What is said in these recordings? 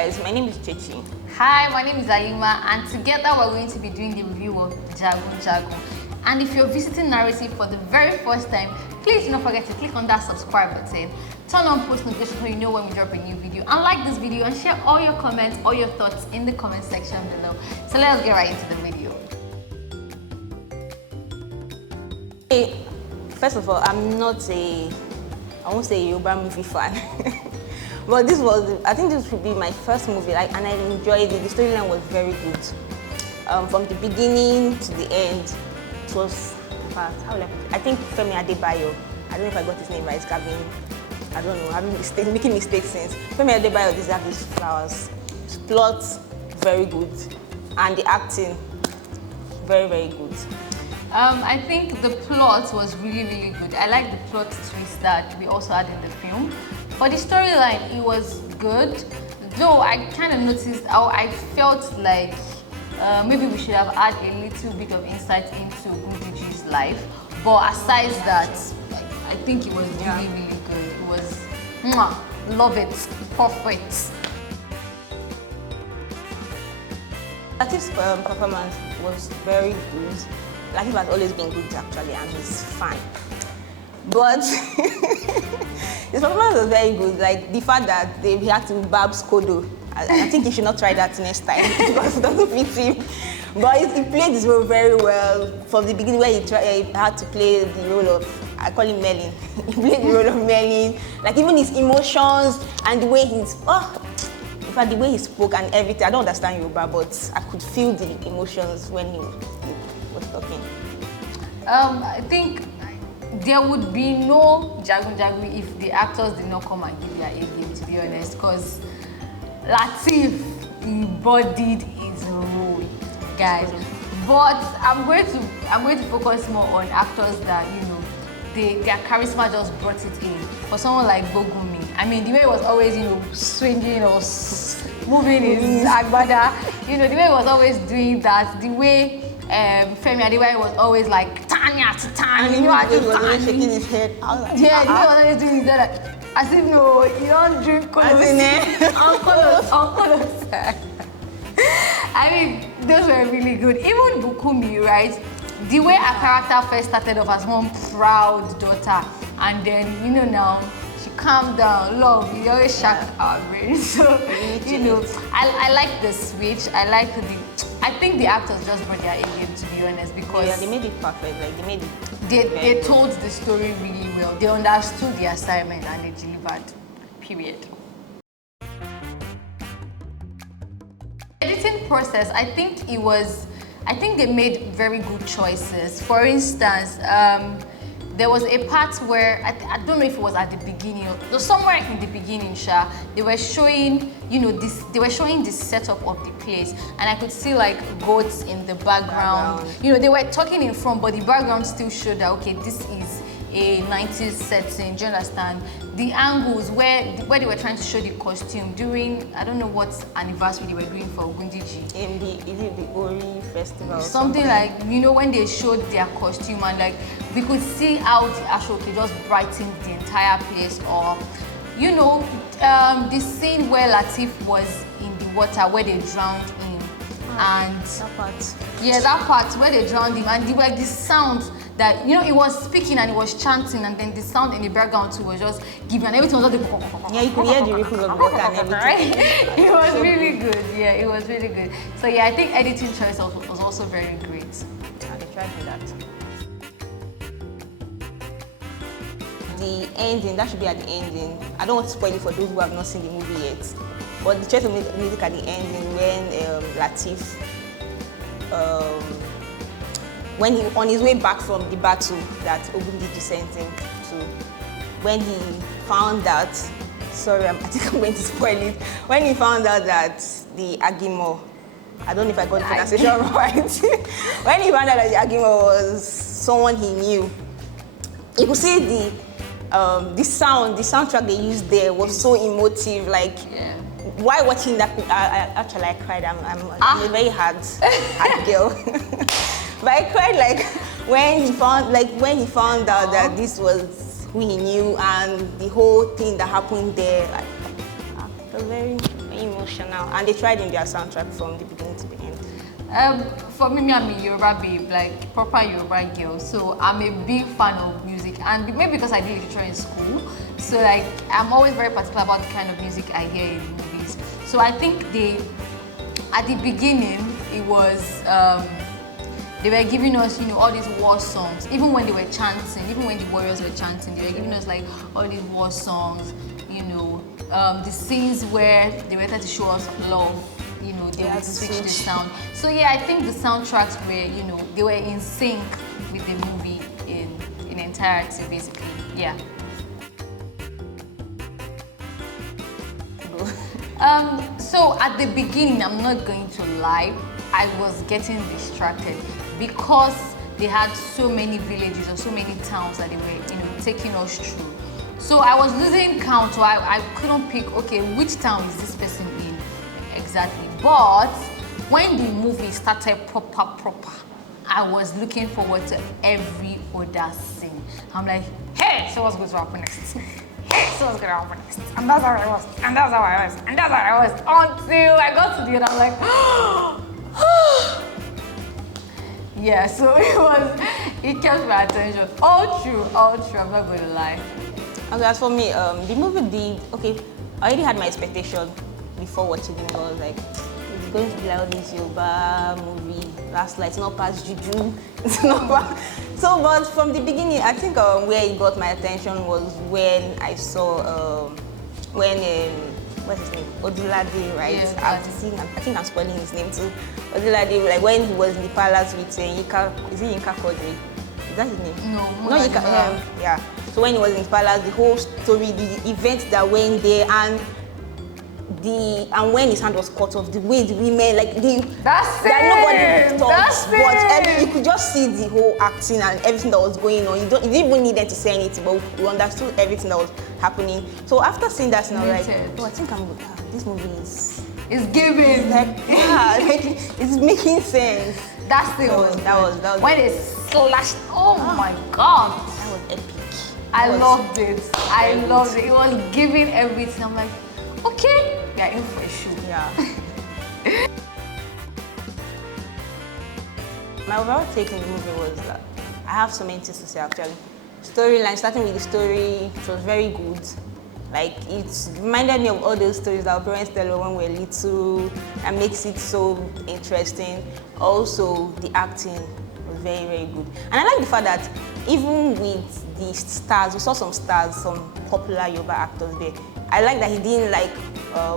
guys, my name is Chechi. Hi, my name is Ayuma, and together we're going to be doing the review of Jagun. And if you're visiting Narrative for the very first time, please do not forget to click on that subscribe button, turn on post notifications so you know when we drop a new video, and like this video and share all your comments, all your thoughts in the comment section below. So let us get right into the video. Hey, first of all, I won't say a Yoruba movie fan. But I think this would be my first movie, and I enjoyed it. The storyline was very good. From the beginning to the end, it was fast. I think Femi Adebayo, I don't know if I got his name right, I don't know, making mistakes since. Femi Adebayo deserves these flowers. His plot, very good. And the acting, very, very good. I think the plot was really, really good. I like the plot twist that we also had in the film. For the storyline, it was good, though I kind of noticed how I felt like maybe we should have had a little bit of insight into Gundiji's life. But aside that, I think it was really, really good. It was, love it, perfect. Latif's performance was very good. Latif has always been good actually, and he's fine. But his performance was very good. Like the fact that he had to barb Skodo, I think he should not try that next time because it doesn't fit him. But he played his role very well from the beginning, where he had to play the role of, I call him Merlin. He played the role of Merlin. Like even his emotions and the way in fact the way he spoke and everything. I don't understand Yoruba, but I could feel the emotions when he was talking. I think there would be no Jagun if the actors did not come and give their A game, to be honest, because Latif embodied his role, guys. But I'm going to focus more on actors that, you know, their charisma just brought it in. For someone like Bogumi, I mean, the way he was always, you know, swinging or moving his agbada, you know, the way he was always doing that, the way Femi Adebayo was always like Tanya to Tanya, and he was always shaking his head. He was always doing his head like, as if no, you don't drink colos. I mean, those were really good. Even Bukumi, right? The way her character first started off as one proud daughter, and then, you know, now she calmed down. Love, you always shock our brains. So, you know, I like the switch. I think the actors just brought their A game, to be honest, because they made it perfect. Like they told the story really well. They understood the assignment and they delivered. Period. Editing process, I think they made very good choices. For instance, there was a part where I don't know if it was at the beginning or somewhere in the beginning, they were showing, you know, the setup of the place, and I could see like goats in the background. You know, they were talking in front, but the background still showed that okay, this is a 90s setting. Do you understand? The angles where they were trying to show the costume during, I don't know what anniversary they were doing for Gundiji. Is it the Ori festival? Something like, you know, when they showed their costume and like we could see how the Ashoke just brightened the entire place. Or, you know, the scene where Latif was in the water where they drowned him. And that part. Yeah, that part where they drowned him, and the sound that, you know, he was speaking and he was chanting, and then the sound in the background too was just giving, and everything was just yeah, you could hear the ripples of the water and everything. Right? It was really good. Yeah, it was really good. So yeah, I think editing choice was also very great. Yeah, they tried to do that. The ending, that should be at the ending. I don't want to spoil it for those who have not seen the movie yet. But the choice of music at the ending when Latif, when he on his way back from the battle that Ogundiji sent him to, when he found out, sorry, I think I'm going to spoil it. When he found out that the Agimo, I don't know if I got the pronunciation right. When he found out that the Agimo was someone he knew, you could see the soundtrack they used there was so emotive. Like, while watching that, I cried. I'm a very hard girl. But I cried like when he found out that this was who he knew and the whole thing that happened there. Like, it was very, very emotional. emotional, and they tried in their soundtrack from the beginning to the end. For me, I'm a Yoruba babe, like proper Yoruba girl. So I'm a big fan of music, and maybe because I did literature in school, so like I'm always very particular about the kind of music I hear in movies. So I think at the beginning, it was they were giving us, all these war songs. Even when they were chanting, even when the warriors were chanting, they were giving us like all these war songs. The scenes where they were trying to show us love. They would switch the sound. So yeah, I think the soundtracks were, they were in sync with the movie in entirety, basically. Yeah. So at the beginning, I'm not going to lie, I was getting distracted because they had so many villages or so many towns that they were, taking us through. So I was losing count, so I couldn't pick, okay, which town is this person in exactly. But when the movie started proper, I was looking forward to every other scene. I'm like, hey, so what's going to happen next? Hey, so what's going to happen next? And that's how I was, and that's how I was, and that's how I was, until I got to the end, I'm like, yeah, so it kept my attention. All true, I'm not going to lie. Okay, as for me, the movie I already had my expectation before watching it. I was like, it's going to be like all this Yoruba movie, last light, it's not past Jagun, it's not past. So, but from the beginning, I think where it got my attention was when I saw, what's his name? Odulade, right? Yeah, I think I'm spoiling his name too. Odulade, like when he was in the palace with Yinka, is it Yinka Quadri? Is that his name? No, not Yinka, yeah. So when he was in the palace, the whole story, the events that went there, and when his hand was cut off, the way the women, like nobody talks, but you could just see the whole acting and everything that was going on. You didn't even need them to say anything, but you understood everything that was happening. So after seeing that, now like, I think this movie is giving. It's making sense. That was when it slashed. Oh my God, that was epic. I loved it. I loved it. It was giving everything. I'm like, okay, we are in for a show. Yeah. My overall take in the movie was that I have so many things to say actually. Storyline, starting with the story, it was very good. Like, it reminded me of all those stories that our parents tell us when we were little, and makes it so interesting. Also, the acting was very, very good. And I like the fact that even with the stars, we saw some stars, some popular Yoruba actors there. I like that he didn't like, how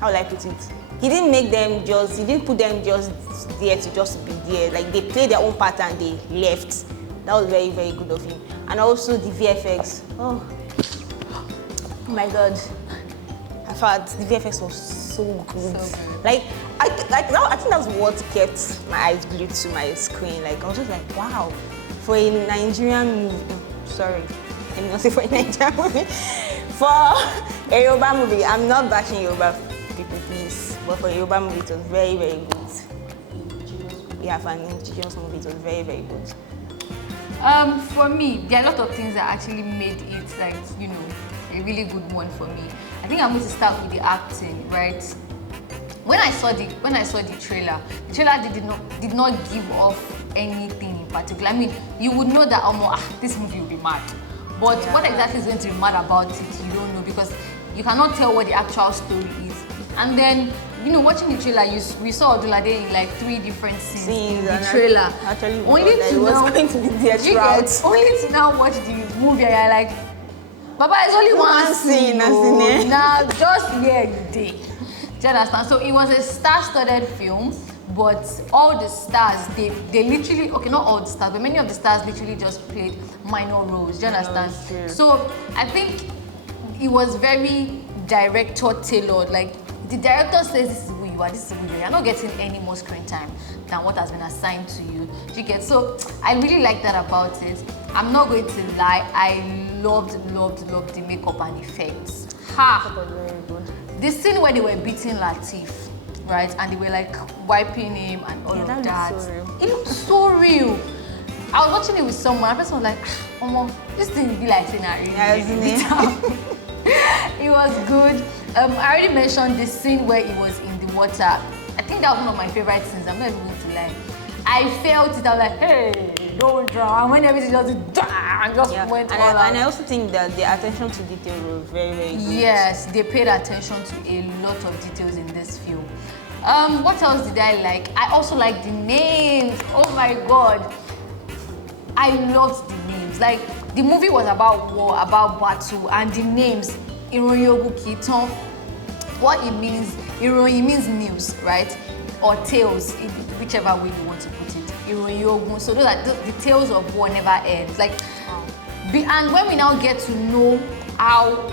will I put it? He didn't make them he didn't put them just there to just be there. Like, they played their own part and they left. That was very, very good of him. And also the VFX. Oh my God. In fact, the VFX was so good. So good. Like I think that's what kept my eyes glued to my screen. Like, I was just like, wow. For a Nigerian movie, sorry, let me not say for a Nigerian movie. For a Yoruba movie, I'm not bashing Yoruba people, please. But for a Yoruba movie, it was very, very good. Yeah, for an indigenous movie, it was very, very good. For me, there are a lot of things that actually made it, like, a really good one for me. I think I'm going to start with the acting, right? When I saw the trailer did not give off anything in particular. I mean, you would know that this movie will be mad. But what exactly is going to be mad about it, you don't know, because you cannot tell what the actual story is. And then, watching the trailer, we saw Odulade in like 3 different scenes in the trailer. Actually, only to know going to be there throughout. Only to now watch the movie, and you're like, Baba, it's only one scene. Now, just here you day. Do you understand? So it was a star-studded film, but all the stars, they literally, okay, not all the stars, but many of the stars literally just played minor roles. Do you understand? Sure. So I think it was very director-tailored. Like, the director says, this is who you are, this is who you are. You're not getting any more screen time than what has been assigned to you. Do you get? So I really like that about it. I'm not going to lie, I loved the makeup and effects. The scene where they were beating Latif, right, and they were like wiping him and all of that. It looked so real. I was watching it with someone, and the person was like, this thing be like scenario. Yeah, isn't it? It was good. I already mentioned the scene where he was in the water. I think that was one of my favorite scenes. I'm not even going to lie. I felt it. I was like, hey, don't drown. When everything just went all out. And I also think that the attention to detail was very, very good. Yes, they paid attention to a lot of details in this film. What else did I like? I also like the names. Oh my god. I loved the names. Like, the movie was about war, about battle, and the names, Iroyogu Kiton, what it means, Iroyi means news, right? Or tales, whichever way you want to put it. Iroyogun. So those are the tales of war never ends. Like, and when we now get to know how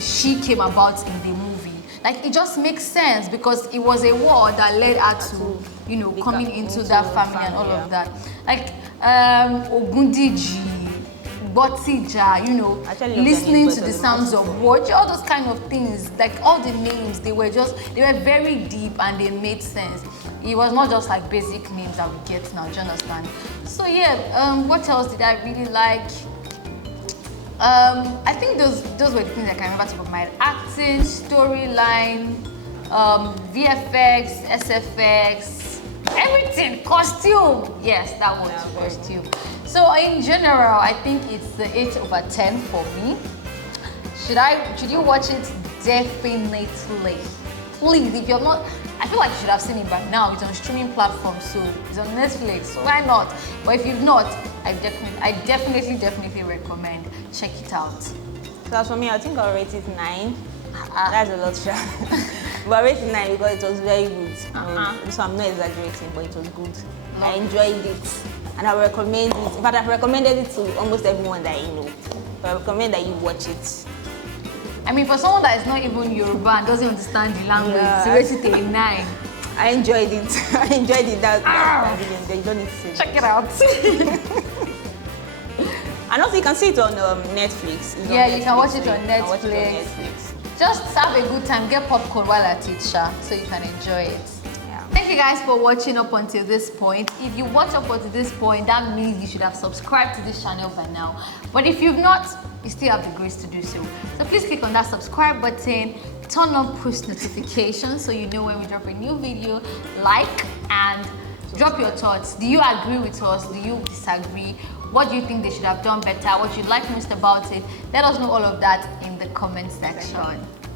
she came about in the movie, like, it just makes sense because it was a war that led her to, you know, coming into that family and all of that. Like, Ogundiji, Botija, you know, listening to the sounds of war, all those kind of things, like all the names, they were very deep and they made sense. It was not just like basic names that we get now, do you understand? So yeah, what else did I really like? I think those were the things I can remember top of my head. Acting, storyline, VFX, SFX, everything, costume. Yes, that was costume. So in general, I think it's the 8/10 for me. Should you watch it? Definitely. Please, if you're not, I feel like you should have seen it by now. It's on streaming platforms, so it's on Netflix. So why not? But if you've not, I definitely recommend. Check it out. So as for me, I think I'll rate it 9. That's a lot, sure. But I rate it 9 because it was very good. So I'm not exaggerating, but it was good. I enjoyed it. And I recommend it. In fact, I've recommended it to almost everyone that I know. But I recommend that you watch it. I mean, for someone that is not even Yoruba and doesn't understand the language, to rate it a 9. I enjoyed it. I enjoyed it. I really enjoyed it. Check it out. And also, you can see it on Netflix. It's yeah, on you Netflix, can watch it so on Netflix. Just have a good time. Get popcorn while at it, Sha, so you can enjoy it. Thank you guys for watching up until this point. If you watch up until this point, that means you should have subscribed to this channel by now. But if you've not, you still have the grace to do so. So please click on that subscribe button, turn on push notifications so you know when we drop a new video, like, and drop your thoughts. Do you agree with us? Do you disagree? What do you think they should have done better? What you like most about it? Let us know all of that in the comment section.